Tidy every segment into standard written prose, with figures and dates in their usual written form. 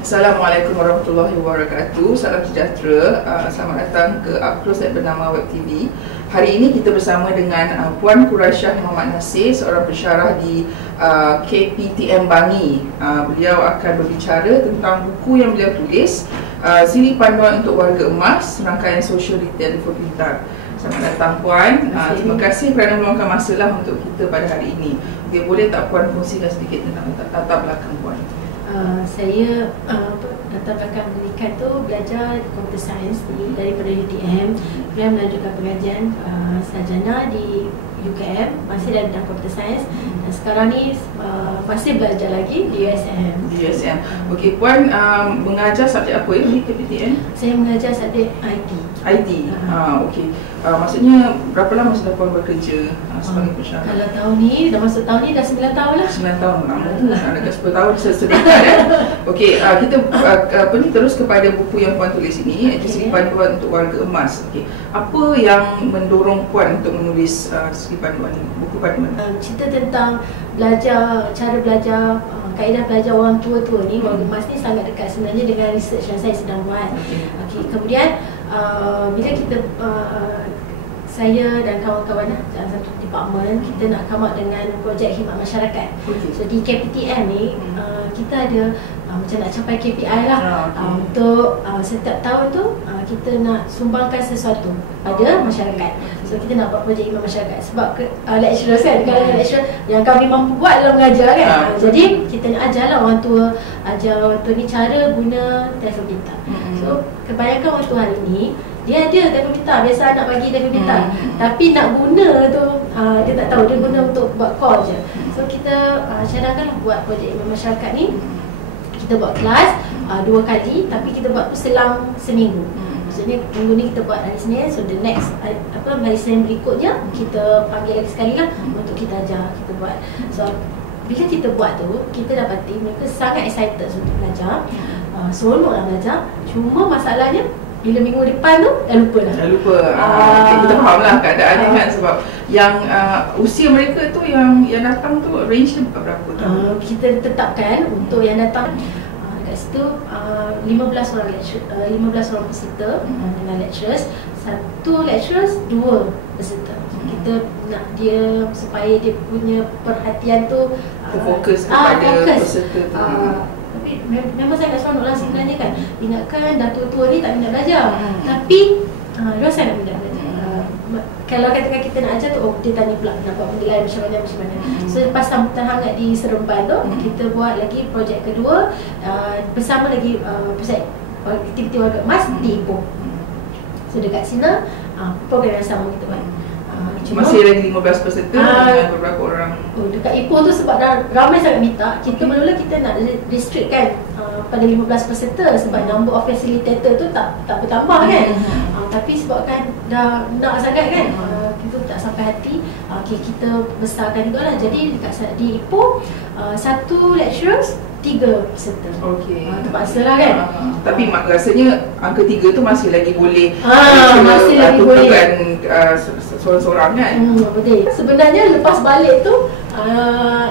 Assalamualaikum warahmatullahi wabarakatuh. Salam sejahtera. Selamat datang ke Upclose yang bernama Web TV. Hari ini kita bersama dengan Puan Quraisyah Muhammad Nasir, seorang pensyarah di KPTM Bangi. Beliau akan berbicara tentang buku yang beliau tulis, Siri Panduan untuk Warga Emas, Rangkaian Sosial di Telefon Pintar. Selamat datang Puan. Terima kasih kerana meluangkan masa untuk kita pada hari ini. Okay, boleh tak Puan kongsikan sedikit tentang latar belakang Puan? Saya latar belakang pendidikan tu belajar computer science daripada UTM. Kemudian melanjutkan pengajian sarjana di UKM, masih dalam bidang computer science. Dan sekarang ni masih belajar lagi di USM. Okey, Puan mengajar subjek apa di KPTM? Saya mengajar subjek IT. Okey. Maksudnya berapa lama sudah Puan bekerja sebagai pensyarah? Kalau tahun ni, dah masuk tahun ni dah 9 tahun lah. 9 tahun lama tu, nak dekat 10 tahun sedikit Okey, kita terus kepada buku yang Puan tulis ini, Siri Panduan untuk Warga Emas. Okey, apa yang mendorong Puan untuk menulis Siri Panduan ini, buku panduan? Cerita tentang belajar, cara belajar, kaedah belajar orang tua-tua ni, warga emas ni sangat dekat sebenarnya dengan research yang saya sedang buat. Okey, kemudian bila kita saya dan kawan-kawan dalam satu department, kita nak come up dengan projek khidmat masyarakat. So di KPTM ni kita ada macam nak capai KPI lah. Untuk setiap tahun tu kita nak sumbangkan sesuatu pada masyarakat. So kita nak buat projek khidmat masyarakat. Sebab lecturers kan, kalau lecturer yang kami mampu buat dalam mengajar kan. Jadi kita nak ajar lah orang tua, ajar orang tua ni cara guna telefon pintar. So kebanyakan orang tua hari ni dia ada telefon pintar, biasa anak bagi telefon pintar, tapi nak guna tu dia tak tahu, dia guna untuk buat call je. So kita cadangkan buat projek khidmat masyarakat ni. Kita buat kelas 2 kali, tapi kita buat tu selang seminggu. Maksudnya minggu ni kita buat hari Senin, so the next hari Senin berikutnya kita panggil lagi sekali lah untuk kita ajar, kita buat. So bila kita buat tu, kita dapati mereka sangat excited untuk belajar, seronok lah belajar. Cuma masalahnya bila minggu depan tu dah lupa dah. Kita faham lah keadaannya kan, sebab yang usia mereka tu yang datang tu range dia berapa tahun? Kita tetapkan untuk yang datang dekat situ 15 orang peserta dengan lecturers. Satu lecturers, 2 peserta. Kita nak dia supaya dia punya perhatian tu fokus kepada peserta tu. Tapi memang saya tak seronok lah sebenarnya kan. Ingatkan dah tua-tua ni tak minat belajar, tapi dia saya nak minat belajar. Kalau katakan kita nak ajar tu, dia tanya pula nak buat benda lain macam mana. So lepas sambutan hangat di Seremban tu, kita buat lagi projek kedua bersama lagi pusat aktiviti warga emas di Ipoh. So dekat sini program yang sama kita buat. Masih lagi 15 peserta dengan beberapa orang. Dekat Ipoh tu sebab dah ramai sangat minta, kita mula-mula kita nak restrict kan pada 15 peserta sebab number of facilitator tu tak bertambah kan. Tapi sebabkan dah nak sangat kan, kita tak sampai hati. Kita besarkan juga lah. Jadi di Ipoh 1 lecturers 3 peserta. Terpaksa lah kan. Tapi rasanya angka 3 tu masih lagi boleh masih lagi boleh seorang-seorang kan. Betul. Sebenarnya lepas balik tu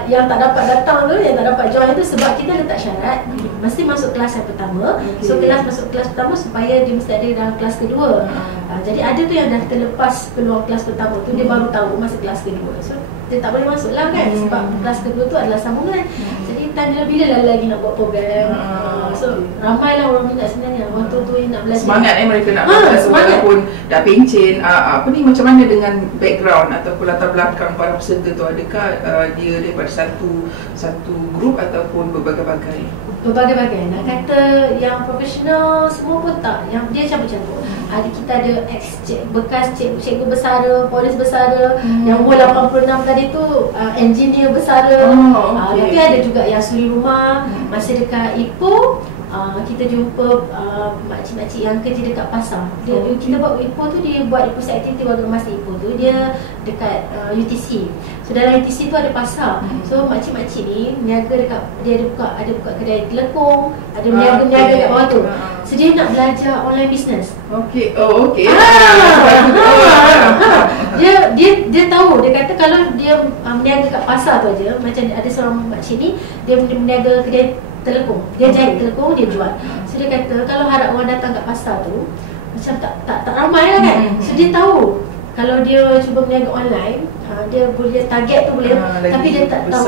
yang tak dapat datang tu, yang tak dapat join tu, sebab kita letak syarat mesti masuk kelas yang pertama. So masuk kelas pertama supaya dia mesti ada dalam kelas kedua. Jadi ada tu yang dah terlepas peluang kelas pertama tu, dia baru tahu masa kelas kedua. So dia tak boleh masuk lah kan, sebab kelas kedua tu adalah sambungan. Jadi tanya bila lagi nak buat program. So ramai lah orang minat sebenarnya, orang tua yang nak belajar. Semangat mereka nak belajar walaupun dah pencen. Macam mana dengan background ataupun latar belakang para peserta tu? Adakah dia daripada satu grup ataupun berbagai-bagai? Berbagai-bagai. Nak kata yang profesional semua pun tak. Yang dia campur-campur. Kita ada bekas cikgu bersara, polis bersara, yang umur 86 tadi tu engineer bersara. Tapi ada juga yang suri rumah, masih dekat Ipoh. Kita jumpa makcik-makcik yang kerja dekat pasar. Kita buat Ipoh tu, dia buat di pusat aktiviti warga emas Ipoh tu, dia dekat UTC. So dalam UTC tu ada pasar. So makcik-makcik ni niaga dekat, dia ada buka kedai telekong, ada niaga-niaga dekat bawah tu. So dia nak belajar online business. Dia tahu, dia kata kalau dia berniaga kat pasar tu aja, macam ada seorang makcik ni, dia berniaga kedai telekung. Dia jahit telekung, dia jual. So dia kata kalau harap orang datang kat pasar tu macam tak ramai lah kan. So dia tahu kalau dia cuba berniaga online, dia boleh target tu boleh, tapi dia tak tahu.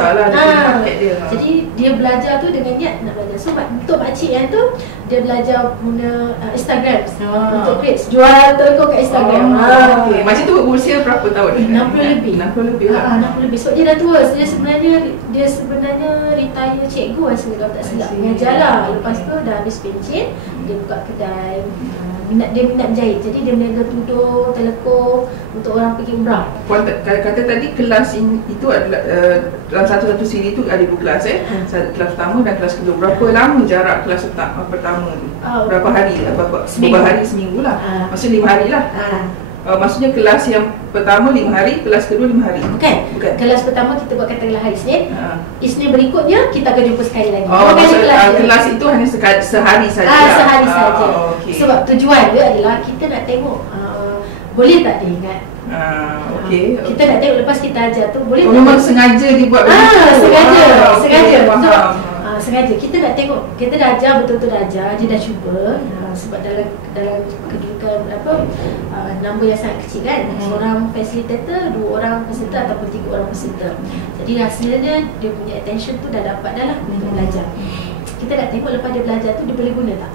Jadi dia belajar tu dengan niat nak belajar. So untuk makcik yang tu, dia belajar guna Instagram untuk create, jual telekung kat Instagram. Okay. Macam tu berusia berapa tahun? 60 lebih. 60 lebih lah. 60 lebih. So dia dah tua. Dia sebenarnya retire cikgu rasa kalau tak silap. Mengajar lah. Lepas tu dah habis pencen, dia buka kedai. Dia minat jahit. Jadi dia berniaga tudung, telekung untuk orang pergi umrah. Puan kata tadi kelas itu adalah dalam satu siri itu ada 2 kelas kelas pertama dan kelas kedua. Berapa lama jarak kelas pertama tu? Berapa hari? Berapa hari seminggu lah. Maksudnya 5 hari lah. Maksudnya kelas yang pertama 5 hari, kelas kedua 5 hari. Bukan. Kelas pertama kita buat katakanlah hari Isnin. Isnin berikutnya kita akan jumpa sekali lagi. Kelas itu hanya sehari saja. Sehari saja. Okay. Sebab tujuan dia adalah kita nak tengok boleh tak dia ingat. Kita nak tengok lepas kita ajar tu boleh tak. Memang sengaja dibuat begitu. Sengaja. Sengaja kita nak tengok, kita dah ajar, betul-betul dah ajar, dia dah cuba. Sebab dalam kedudukan nombor yang sangat kecil kan, seorang facilitator, 2 orang peserta ataupun 3 orang peserta. Jadi hasilnya dia punya attention tu dah dapat dah lah untuk belajar. Kita nak tengok lepas dia belajar tu dia boleh guna tak.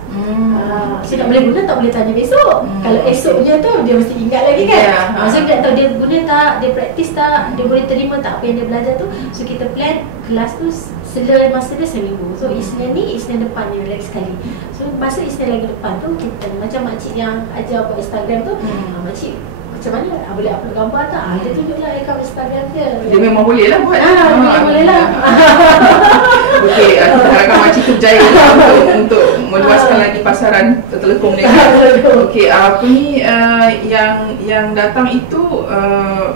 So tak boleh guna tak boleh tanya besok. Kalau esoknya tu dia mesti ingat lagi kan. So kita nak tahu dia guna tak, dia praktis tak, dia boleh terima tak apa yang dia belajar tu. So kita plan kelas tu sela masa dia seminggu. So Isnin ni, Isnin depan ni relax sekali. So masa Isnin lagi depan tu kita macam makcik yang ajar buat Instagram tu, makcik macam mana boleh upload gambar tak? Dia tunjuklah account Instagram dia. Dia memang boleh lah buat. Boleh lah. Okey, kita harapkan makcik tu berjaya untuk meluaskan lagi pasaran telekung ni. Okey, apa ni yang datang itu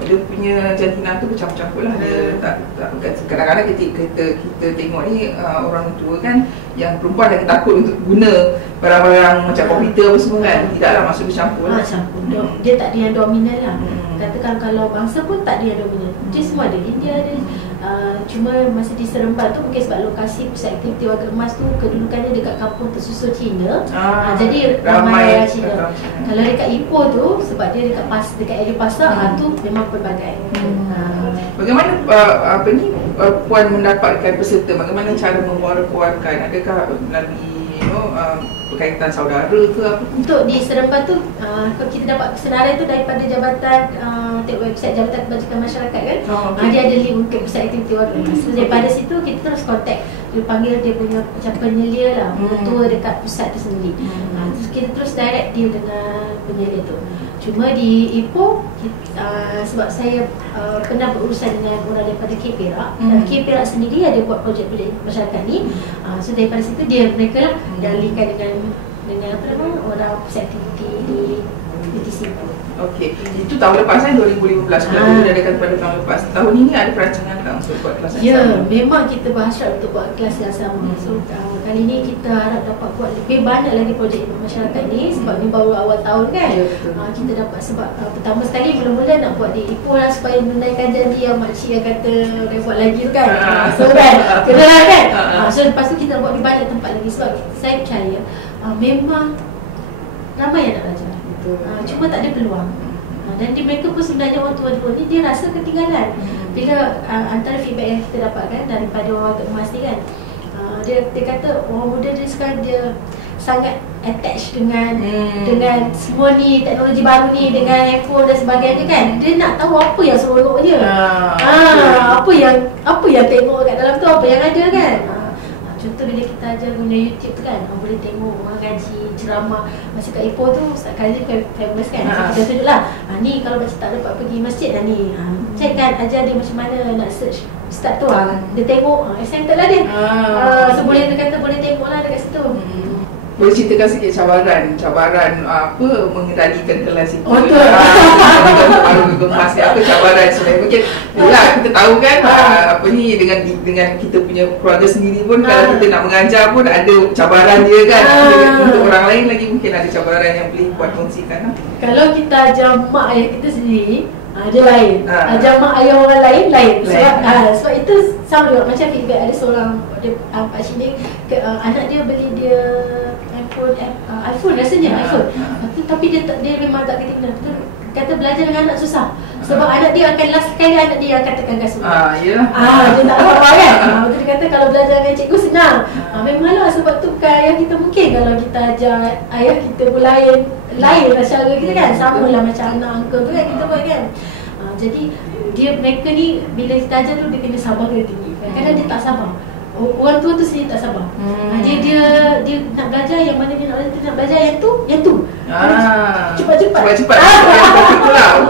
dia punya jantina tu bercampur-campur lah. Dia kadang-kadang kita tengok ni orang tua kan yang perempuan lagi takut untuk guna barang-barang macam komputer apa semua kan. Tidaklah masuk bercampur lah. Campur. Dia tak ada yang dominan lah. Katakan kalau bangsa pun tak ada yang dominan. Dia semua ada. India ada. Cuma masa di Seremban tu mungkin sebab lokasi pusat aktiviti warga emas tu kedudukannya dekat kampung tersusun Cina. Jadi ramai orang Cina. Kalau dekat Ipoh tu sebab dia dekat area pasar tu memang pelbagai. Bagaimana puan mendapatkan peserta? Bagaimana cara mewawarkan? Adakah melalui berkaitan saudara ke apa? Untuk di Seremban tu kita dapat kesenaran tu daripada jabatan tengok website Jabatan Kebajikan Masyarakat kan. Dia ada link untuk pusat aktiviti warga emas. So daripada situ kita terus contact. Dia panggil dia punya macam penyelia lah, pengetua dekat pusat tu sendiri. Terus kita terus direct dia dengan penyelia tu. Cuma di Ipoh sebab saya pernah berurusan dengan orang daripada K Perak. Dan K Perak sendiri ada buat projek-projek masyarakat ni. So daripada situ mereka lah dah linkkan dengan apa nama orang pusat aktiviti di BTC. Okey, itu tahun lepas kan 2015 kalau diadakan pada tahun lepas. Tahun ini ada perancangan tak untuk buat kelas yang sama? Memang kita berhasrat untuk buat kelas yang sama. So kali ni kita harap dapat buat lebih banyak lagi projek masyarakat ni sebab ni baru awal tahun kan. Kita dapat sebab pertama sekali mula-mula nak buat di Ipoh lah supaya menunaikan janji yang makcik yang kata boleh buat lagi tu kan. So kan, kena lah kan. So lepas tu kita buat di banyak tempat lagi sebab saya percaya memang ramai yang nak belajar. Cuma tak ada peluang. Dan mereka pun sebenarnya orang tua-tua ni dia rasa ketinggalan. Bila antara feedback yang kita dapatkan daripada orang emas ni kan, dia kata orang muda dia sekarang dia sangat attach dengan semua ni teknologi baru ni, dengan handphone dan sebagainya kan. Dia nak tahu apa yang seronok dia. Apa yang tengok kat dalam tu, apa yang ada kan. Contoh bila kita ajar guna YouTube tu kan, boleh tengok orang ngaji, ceramah. Masa kat Ipoh tu, Ustaz Kazim famous kan. Kita tunjuk lah, ni kalau macam tak dapat pergi masjid dah ni, check kan, ajar dia macam mana nak search Ustaz tu. Dia tengok, excited lah dia. So dia kata boleh tengok lah dekat situ. Boleh ceritakan sikit cabaran apa mengendalikan kelas itu? Betul. Baru gemas apa cabaran sebenarnya? Mungkin itulah kita tahu kan apa ni dengan kita punya keluarga sendiri pun kalau kita nak mengajar pun ada cabaran dia kan. Untuk orang lain lagi mungkin ada cabaran yang boleh buat kongsikan. Kalau kita ajar mak ayah kita sendiri, dia lain. Jamak ayah orang lain. Sebab itu sama juga macam feedback ada seorang Pak Cik ni, anak dia beli dia iPhone rasanya iPhone. Tapi dia memang tak kata belajar dengan anak susah. Sebab anak dia akan last sekali anak dia akan tekan gas. Dia tak apa kan. Dia kata kalau belajar dengan cikgu senang. Memanglah sebab tu bukan ayah kita, mungkin kalau kita ajar ayah kita pun lain lah cara kita kan. Sama lah macam anak uncle tu kan kita buat kan. Jadi mereka ni bila kita ajar tu dia kena sabar kena tinggi. Kadang-kadang dia tak sabar. Orang tua tu sendiri tak sabar. Dia nak belajar yang mana dia nak belajar yang tu. Cepat-cepat. Itulah.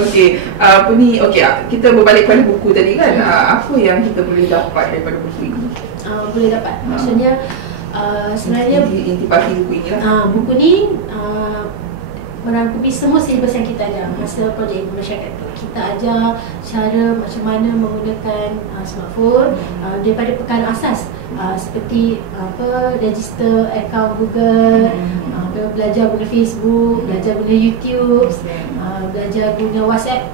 Okey. Apa ni? Okey, kita berbalik pada buku tadi kan. Apa yang kita boleh dapat daripada buku ini? Boleh dapat. Maksudnya sebenarnya intipati buku ini lah. Buku ni merangkumi semua silibus yang kita ajar masa projek ilmu masyarakat tu. Kita ajar cara macam mana menggunakan smartphone daripada perkara asas seperti register akaun Google, belajar guna Facebook, belajar guna YouTube, belajar guna WhatsApp.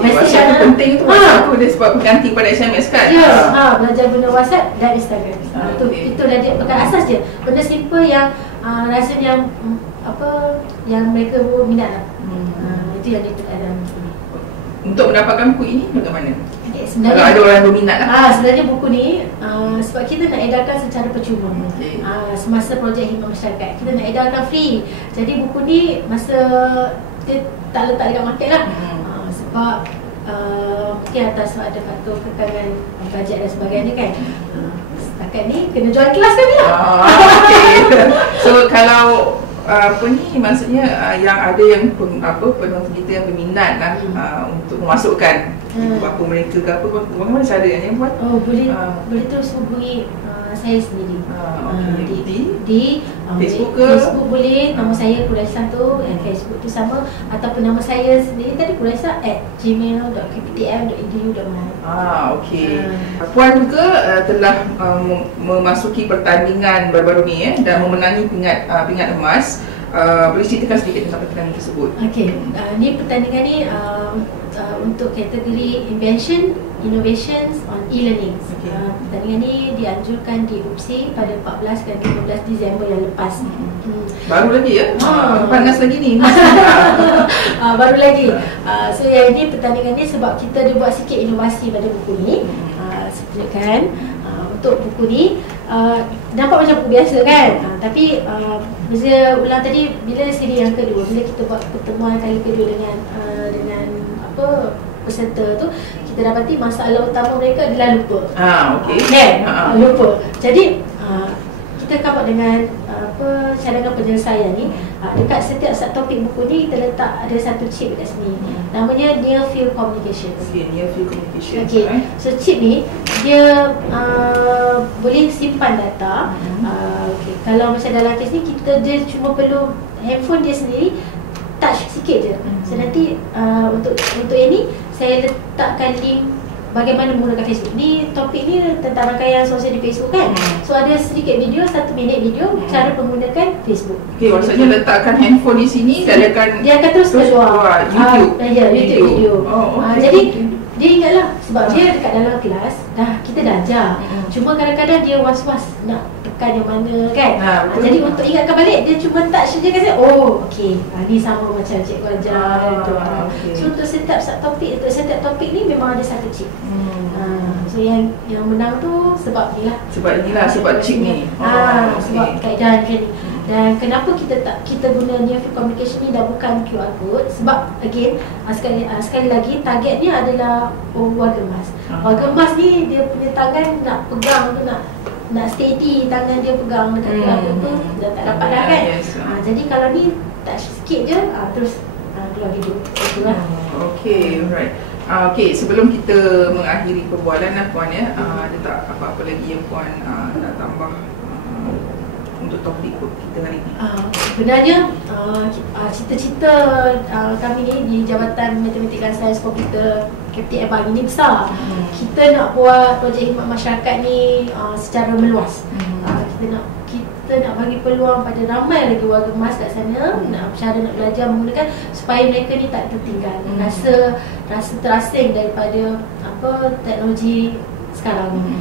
WhatsApp penting tu. WhatsApp tu dia sebab berganti pada SMS kan. Belajar guna WhatsApp dan Instagram. Itu dah dia perkara asas je. Benda simple yang rasanya yang mereka minat lah. Itu yang dia dalam buku ni. Untuk mendapatkan buku ini bagaimana? Sebenarnya, kalau ada orang yang berminat lah. Sebenarnya buku ni sebab kita nak edarkan secara percuma. Semasa projek khidmat masyarakat kita nak edarkan free. Jadi buku ni masa dia tak letak dekat market lah. Sebab mungkin atas ada faktor kekangan bajet dan sebagainya kan. Setakat ni kena jual kelas kan lah. So kalau apa ni maksudnya yang ada yang penonton kita yang berminat lah untuk memasukkan apa mereka ke apa, bagaimana caranya buat? Boleh terus hubungi saya sendiri. Di Facebook ke? Facebook boleh, nama saya Quraisah tu, Facebook tu sama, ataupun nama saya sendiri tadi quraisah@gmail.kptm.edu.my. Puan juga telah memasuki pertandingan baru-baru ni dan memenangi pingat emas. Boleh ceritakan sedikit tentang pertandingan tersebut? Ni pertandingan ni untuk kategori Innovations on E-Learning. Pertandingan ni dianjurkan di UPSI pada 14 dan 15 Disember yang lepas. Baru lagi ya? Panas lagi ni. Baru lagi. So yang ini pertandingan ni sebab kita ada buat sikit inovasi pada buku ni. Sebenarnya untuk buku ni nampak macam buku biasa kan, tapi Mirza ulang tadi bila siri yang kedua, bila kita buat pertemuan kali kedua dengan peserta tu, kita dapati masalah utama mereka adalah lupa. Lupa. Jadi kita come up dengan cadangan penyelesaian ni. Dekat setiap topik buku ni kita letak ada satu chip dekat sini. Namanya Near Field Communication. Near Field Communication. So chip ni dia boleh simpan data. Kalau macam dalam kes ni dia cuma perlu handphone dia sendiri touch sikit je. So nanti untuk ini saya letakkan link bagaimana menggunakan Facebook. Ni topik ni tentang rangkaian sosial di Facebook kan. So ada sedikit video, 1 minit video cara menggunakan Facebook. Maksudnya letakkan handphone di sini dia akan terus keluar YouTube video. Jadi dia ingatlah sebab dia dekat dalam kelas kita dah ajar. Cuma kadang-kadang dia was-was nak tekan yang mana kan. Jadi untuk ingatkan balik dia cuma touch je kan. Ni sama macam cikgu ajar tu. So untuk setiap topik ni memang ada satu chip. So yang menang tu sebab inilah. Sebab chip ni. Sebab kaedah ni. Dan kenapa kita guna Near Field Communication ni dah bukan QR code, sebab again sekali lagi targetnya adalah warga emas. Warga emas ni dia punya tangan nak pegang tu, nak steady tangan dia pegang dekat QR code tu dah tak dapat dah kan. Jadi kalau ni touch sikit je terus keluar video. Itulah. Alright. Sebelum kita mengakhiri perbualan Puan ya, ada tak apa-apa lagi yang Puan nak tambah untuk topik kita hari ini? Sebenarnya cita-cita kami ni di Jabatan Matematik dan Sains Komputer KPTM Pahang ini besar. Kita nak buat projek khidmat masyarakat ni secara meluas. kita nak bagi peluang pada ramai lagi warga emas kat sana nak belajar menggunakan supaya mereka ni tak tertinggal, rasa terasing daripada teknologi sekarang ni.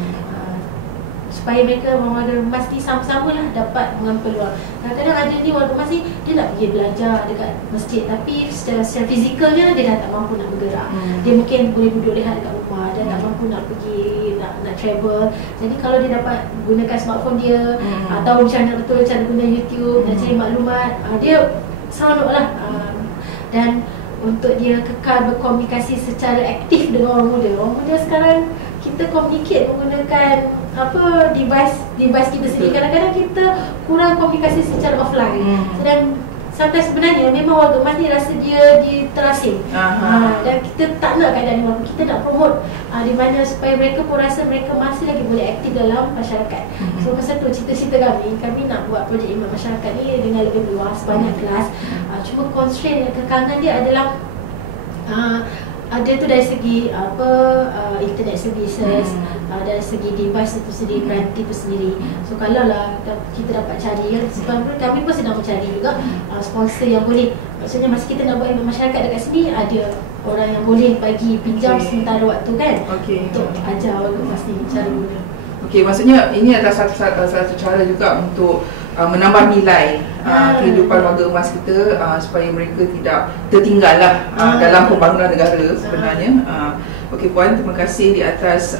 Supaya mereka warga emas ni sama-sama lah dapat mengambil peluang. Kadang-kadang ada ni warga emas ni dia nak pergi belajar dekat masjid, tapi secara fizikalnya dia dah tak mampu nak bergerak. Dia mungkin boleh duduk rehat dekat rumah, dia tak mampu nak pergi nak travel. Jadi kalau dia dapat gunakan smartphone dia atau macam mana betul cara guna YouTube, nak cari maklumat, dia seronok lah. Dan untuk dia kekal berkomunikasi secara aktif dengan orang muda. Orang muda sekarang kita communicate menggunakan device kita sendiri. Kadang-kadang kita kurang komunikasi secara offline. Dan sampai sebenarnya memang warga emas ni rasa dia terasing. Dan kita tak nak keadaan ni walaupun kita nak promote di mana supaya mereka pun rasa mereka masih lagi boleh aktif dalam masyarakat. So pasal tu cita-cita kami nak buat projek Imat Masyarakat ni dengan lebih luas, banyak kelas. Cuma constraint kekangan dia adalah ada tu dari segi internet services, dari segi device itu sendiri, peranti itu sendiri. So kalau lah kita dapat cari, sebenarnya kami pun sedang mencari juga sponsor yang boleh. Maksudnya masa kita nak buat Imat Masyarakat dekat sini, ada orang yang boleh bagi pinjam sementara waktu kan, untuk ajar warga emas ni cara guna. Maksudnya ini adalah satu cara juga untuk menambah nilai kehidupan warga emas kita, supaya mereka tidak tertinggal lah dalam pembangunan negara sebenarnya. Okey Puan, terima kasih di atas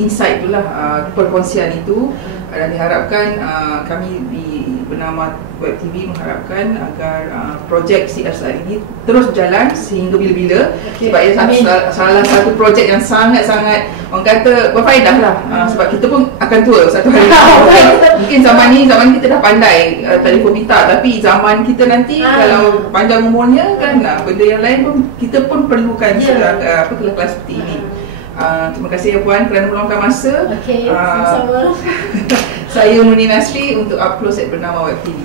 insight itulah, perkongsian itu, dan diharapkan kami di bernama Web TV mengharapkan agar projek CSR ini terus berjalan sehingga bila-bila, sebab ia salah satu projek yang sangat-sangat orang kata berfaedah lah. Sebab kita pun akan tua satu hari. Mungkin zaman ni kita dah pandai telefon pintar, tapi zaman kita nanti kalau panjang umurnya kan, benda yang lain pun kita pun perlukan kelas seperti ini. Terima kasih ya Puan kerana meluangkan masa. Sama-sama. Saya Murni Nasri untuk Up Close at Bernama Web TV.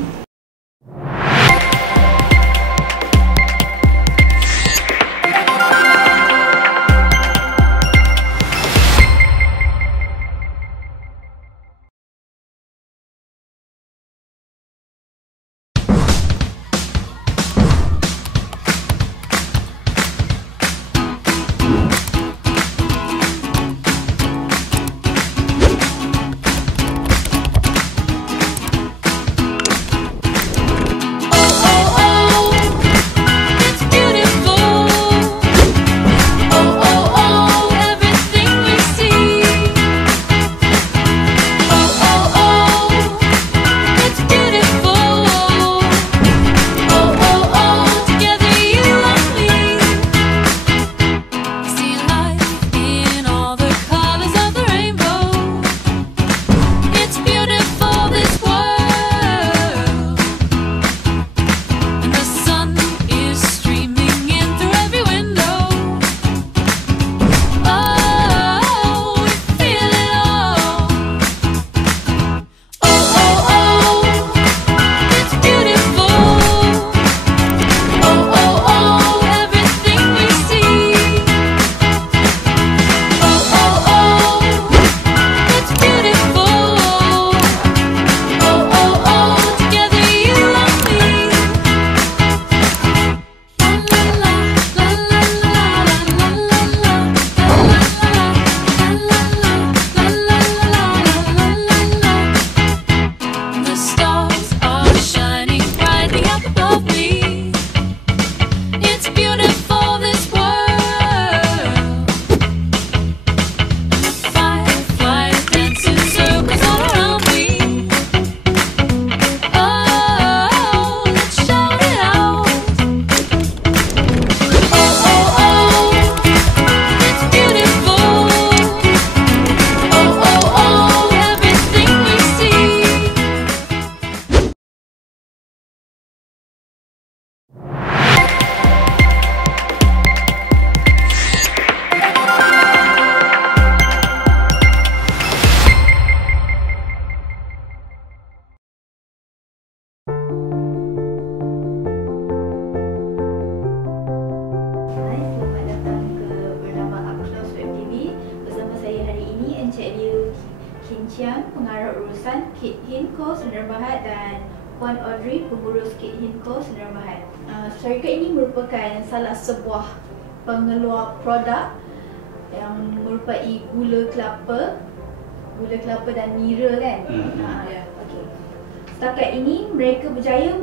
Chiang, pengarah urusan Kit Hinco Sdn Bhd dan Puan Audrey, pengurus Kit Hinco Sdn Bhd. Syarikat ini merupakan salah sebuah pengeluar produk yang merupai gula kelapa dan nira kan. Okay. Setakat ini mereka berjaya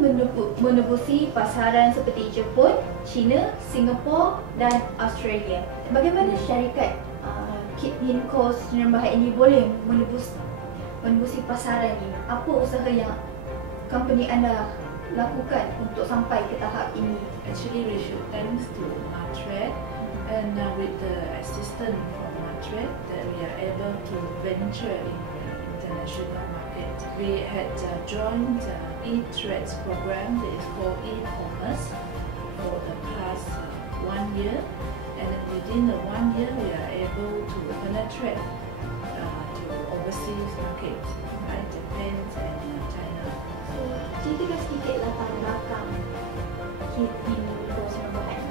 menembusi pasaran seperti Jepun, China, Singapura dan Australia. Bagaimana syarikat Kit Hinco Sdn Bhd ini boleh menembusi pasaran ini? Apa usaha yang company anda lakukan untuk sampai ke tahap ini? Actually, we should thanks to Martred, and with the assistance from Martred, that we are able to venture in the international market. We had joined e-trades program that is called e-commerce for the past 1 year, and within the 1 year we are able to penetrate to overseas market, like Japan and China. So, ceritakan sedikit latar belakang Kit Hinco Sdn Bhd.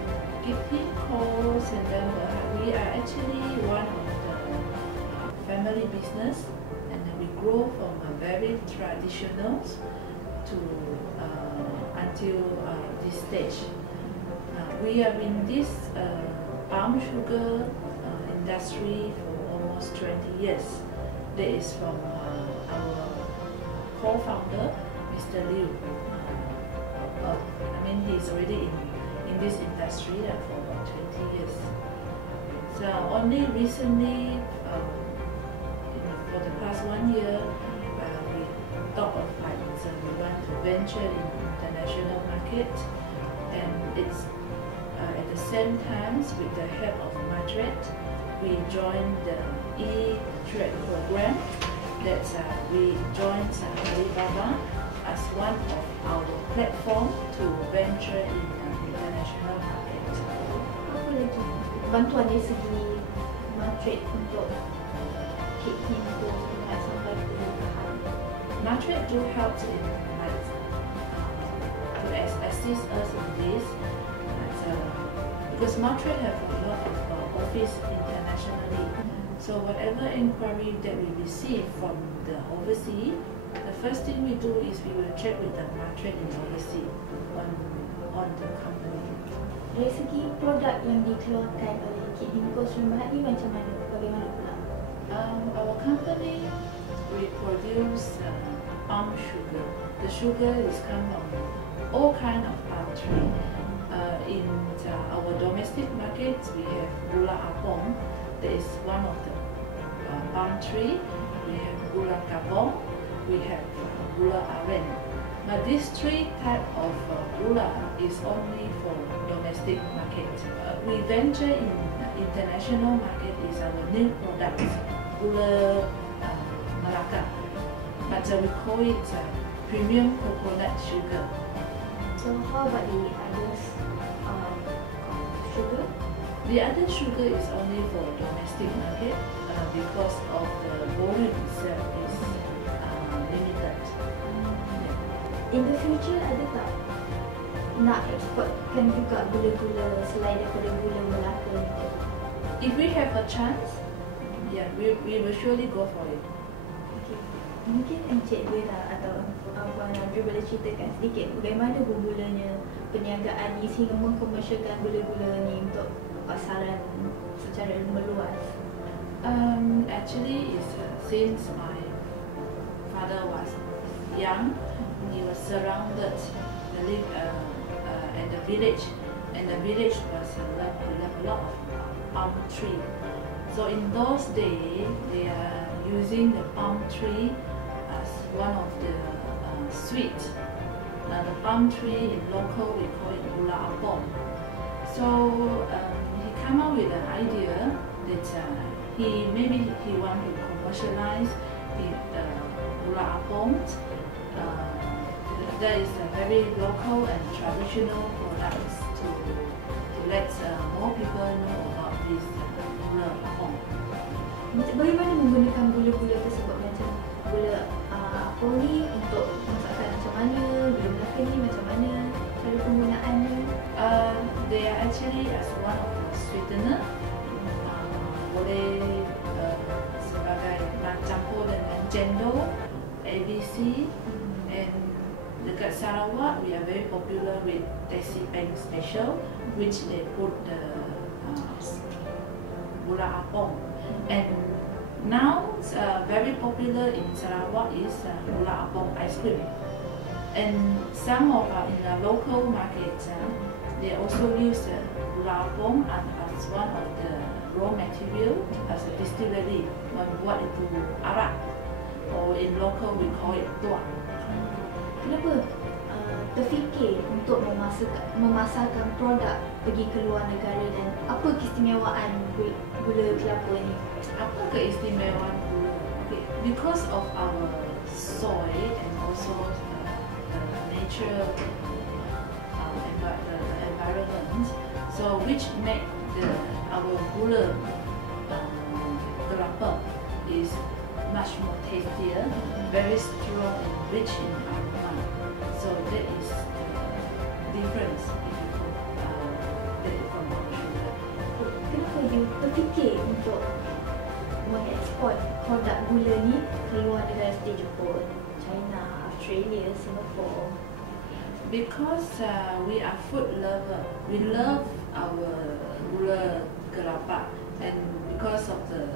Kit Hinco Sdn Bhd, we are actually one of the family business, and we grow from a very traditional to until this stage. We have in this palm sugar industry for almost 20 years. That is from our co-founder, Mr. Liu. He's already in this industry for about 20 years. So only recently, for the past 1 year, we thought of we want to venture in international market, and it's at the same time with the help of Martred, we joined the e-trade program. That we joined Alibaba as one of our platform to venture in international market. Apa lagi bantuan dari segi Martred untuk Kit Hinco sampai ke tahap? Martred do help in to assist us in this, because Martred have a lot of office internationally. So whatever inquiry that we receive from the overseas, the first thing we do is we will check with the Martred in overseas on the company. Dari segi produk yang dikeluarkan oleh Kit Hinco Sdn Bhd ni macam mana? Bagaimana pula? Our company, we produce palm sugar. The sugar is come from all kind of palm tree. In our domestic market, we have gula apong. That is one of the palm tree. We have gula kabong. We have gula aren. But these three type of gula is only for domestic market. We venture in international market is our new product, gula Melaka. But we call it premium coconut sugar. So how about the others sugar? The other sugar is only for domestic market because of the volume itself is limited. In the future, ada tak nak eksportkan juga gula-gula selain daripada gula Melaka? If we have a chance, yeah, we will surely go for it. Okay. Mungkin Encik Vera atau Abang Audrey boleh ceritakan sedikit bagaimana bermulanya perniagaan ni sehingga mengkomersialkan gula-gula ni untuk pasaran secara meluas. Actually, it's since my father was young, he was surrounded in the village, and the village was a lot of palm tree. So in those days, they are using the palm tree as one of the sweet. The palm tree in local we call it gula apong. So he came up with an idea that he want to commercialize the gula apong. That is a very local and traditional products to let more people know about this gula apong. Bagaimana menggunakan gula-gula tersebut, macam gula apong ni untuk masakan macam mana, gula Melaka ni macam mana cara penggunaannya? They are actually as one of the sweetener. Boleh sebagai campur dengan Cendol, ABC, and dekat Sarawak we are very popular with Tesi Peng Special, which they put the gula apong. And now very popular in Sarawak is gula apong ice cream. And some of in the local markets, they also use gula apong as one of the raw material as a distillery membuat itu arak, or in local we call it tuak. Kenapa terfikir untuk memasarkan produk pergi ke luar negara, dan apa keistimewaan gula kelapa ni? Apa keistimewaan gula? Okay, because of our soil and also the nature, the environment, so which make our gula kelapa is much more tastier, very strong and rich in aroma. So that is the difference if you get it from our sugar. Kenapa you terfikir untuk mengeksport produk gula ni ke luar negara seperti Jepun, China, Australia, Singapore? Because we are food lover, we love our gula kelapa, and because of the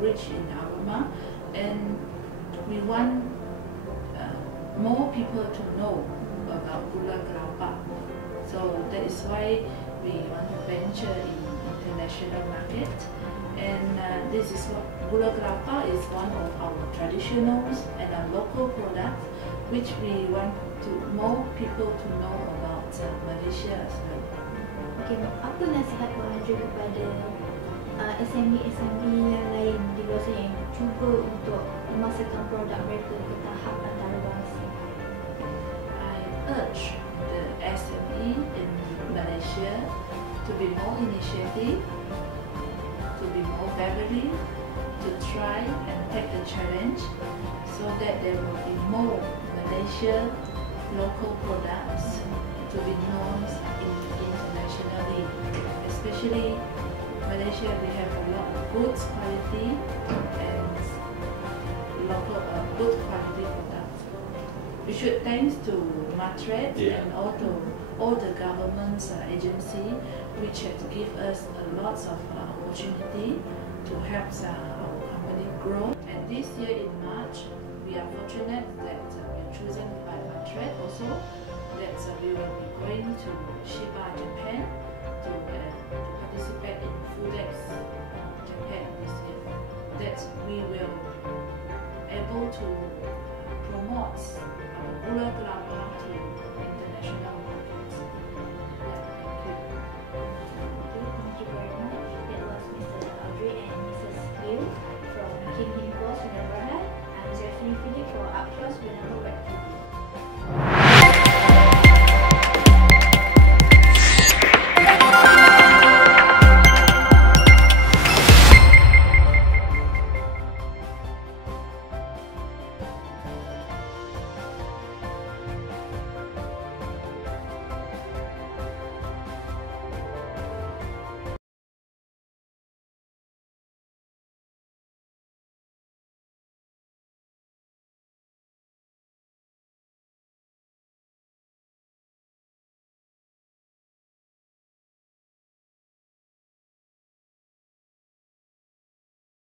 rich in aroma, and we want more people to know about gula kelapa. So that is why we want to venture in international market. And this is what gula kelapa is one of our traditionals and our local products, which we want to more people to know about Malaysia as well. Okay, apa nasihat Puan Audrey kepada SME yang lain di luar sana yang cuba untuk memasarkan produk mereka ke tahap antarabangsa? I urge the SME in Malaysia to be more initiative, to be more bravery, to try and take the challenge, so that there will be more Malaysia local products to be known internationally. Especially Malaysia, we have a lot of good quality and local good quality products. We should thanks to Matret and all the government's agency, which has give us a lots of opportunity to help our company grow. And this year in March, we are fortunate that we are chosen by Matret also, that we will be going to Shiba, Japan, to participate in Foodex Japan this year. That we will able to promote our gula kelapa to international markets. Yeah.